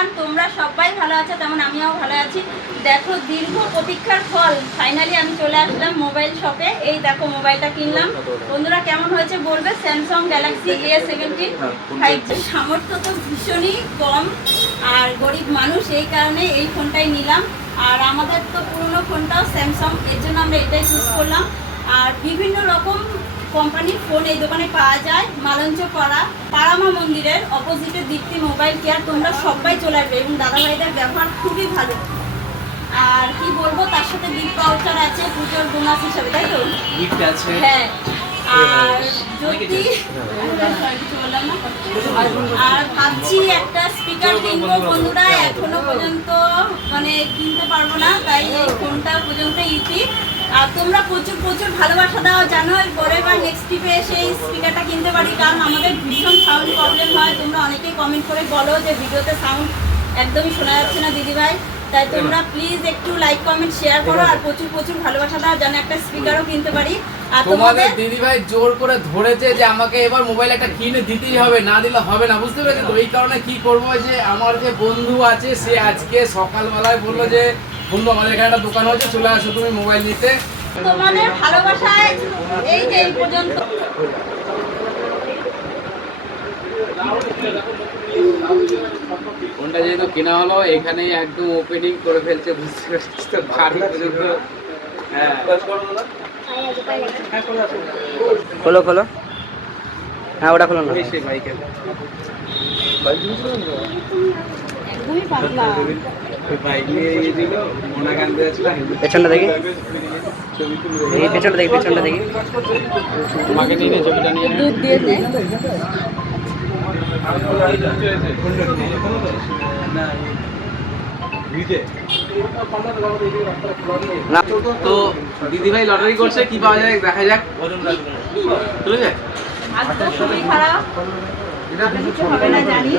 ভগবান তোমরা সবাই ভালো আছো, তেমন আমিও ভালো আছি। দেখো দীর্ঘ প্রতীক্ষার ফল, ফাইনালি আমি চলে আসলাম মোবাইল শপে। এই দেখো মোবাইলটা কিনলাম। বন্ধুরা কেমন হয়েছে বলবে। Samsung Galaxy A17 5G। সামর্থ্য তো ভীষণই কম, আর গরিব মানুষ, এই কারণে এই ফোনটাই নিলাম। আর আমাদের তো পুরনো ফোনটাও স্যামসাং, এর জন্য আমরা এটাই চুজ করলাম। আর বিভিন্ন রকম কোম্পানির ফোন এই দোকানে পাওয়া যায়। মালঞ্চ পাড়ামা মন্দিরের অপোজিটে দীপ্তি মোবাইল কেয়ার। তোমরা সবাই চলে আসবে এবং দাদাভাইদের ব্যবহার খুবই ভালো। আর কি বলবো, তার সাথে গিফট ভাউচার আছে পুজোর বোনাস হিসাবে, তাই তো? গিফট আছে, হ্যাঁ। আর যদি আর ভাবছি একটা স্পিকার কিনবো বন্ধুরা, এখনো পর্যন্ত মানে কিনতে পারবো না, তাই এই ফোনটা পর্যন্ত ইতি। আর তোমরা প্রচুর প্রচুর ভালোবাসা দাও, জানো পরে বা নেক্সট ট্রিপে এসে এই স্পিকারটা কিনতে পারি, কারণ আমাদের ভীষণ সাউন্ড প্রবলেম হয়। তোমরা অনেকেই কমেন্ট করে বলো যে ভিডিওতে সাউন্ড একদমই শোনা যাচ্ছে না দিদিভাই, তাই তোমরা প্লিজ একটু লাইক কমেন্ট শেয়ার করো আর প্রচুর প্রচুর ভালোবাসা দাও, যেন একটা স্পিকারও কিনতে পারি। আর তোমাদের দিদিভাই জোর করে ধরেছে যে আমাকে এবার মোবাইল একটা কিনে দিতেই হবে, না দিলে হবে না, বুঝতে পেরেছো তো? এই কারণে কি করবো, যে আমার যে বন্ধু আছে সে আজকে সকালবেলায় বললো যে বন্ধু আমাদের এখানে একটা দোকান হয়েছে, চলে আসো তুমি মোবাইল নিতে। তোমাদের ভালোবাসায় এই যে এই পর্যন্ত। ফোনটা যেহেতু কেনা হলো, এখানে একদম ওপেনিং করে ফেলছে, বুঝতে পারছিস তো? বাড়ি পর্যন্ত। হ্যাঁ খোলো খোলো, হ্যাঁ ওটা খোলো না। সেই বাইকের বাইক নিয়ে গিয়েছিল, মোনা গান দিয়েছিল। পেছনটা দেখি, দেখি পেছনটা দেখি, পেছনটা দেখি। তোমাকে নিয়ে নিয়ে ছবিটা নিয়ে দুধ দিয়ে দে। না তো দিদিভাই লটারি করছে, কি পাওয়া যায় দেখা যাক। চলে যায় আজকে খুবই খারাপ, কিছু হবে না জানি।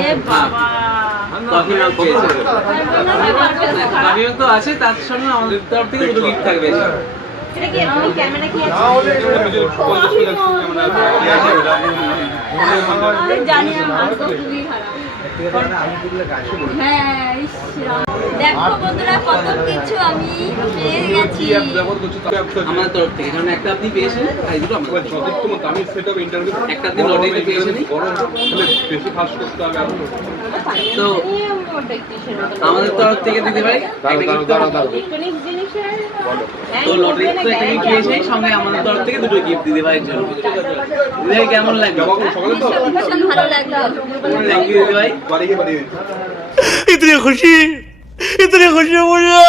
এ বাবা, কফি মগ পেয়েছে। কফি মগ তো আছে, তার সঙ্গে আমাদের তরফ থেকে দুটো গিফট থাকবে। এটা কি এমন ক্যামেরা কি আছে? জানি আমার তো খুবই খারাপ। হ্যাঁ, দেখো বন্ধুরা কত কিছু আমি পেয়ে গেছি আমার তরফ থেকে, কারণ একটা আপনি পেয়েছেন, তাই দুটো আমাদের। একটা আপনি লটারিতে পেয়েছেন, তো আমাদের তরফ থেকে দিদিভাই তো লটারি তো একটা গিফট পেয়েছে, সঙ্গে আমাদের তরফ থেকে দুটো গিফট দিদিভাইয়ের জন্য। দিদিভাই কেমন লাগলো? ভীষণ ভালো লাগলো। থ্যাংক ইউ দিদিভাই। इतनी खुशी मुझे।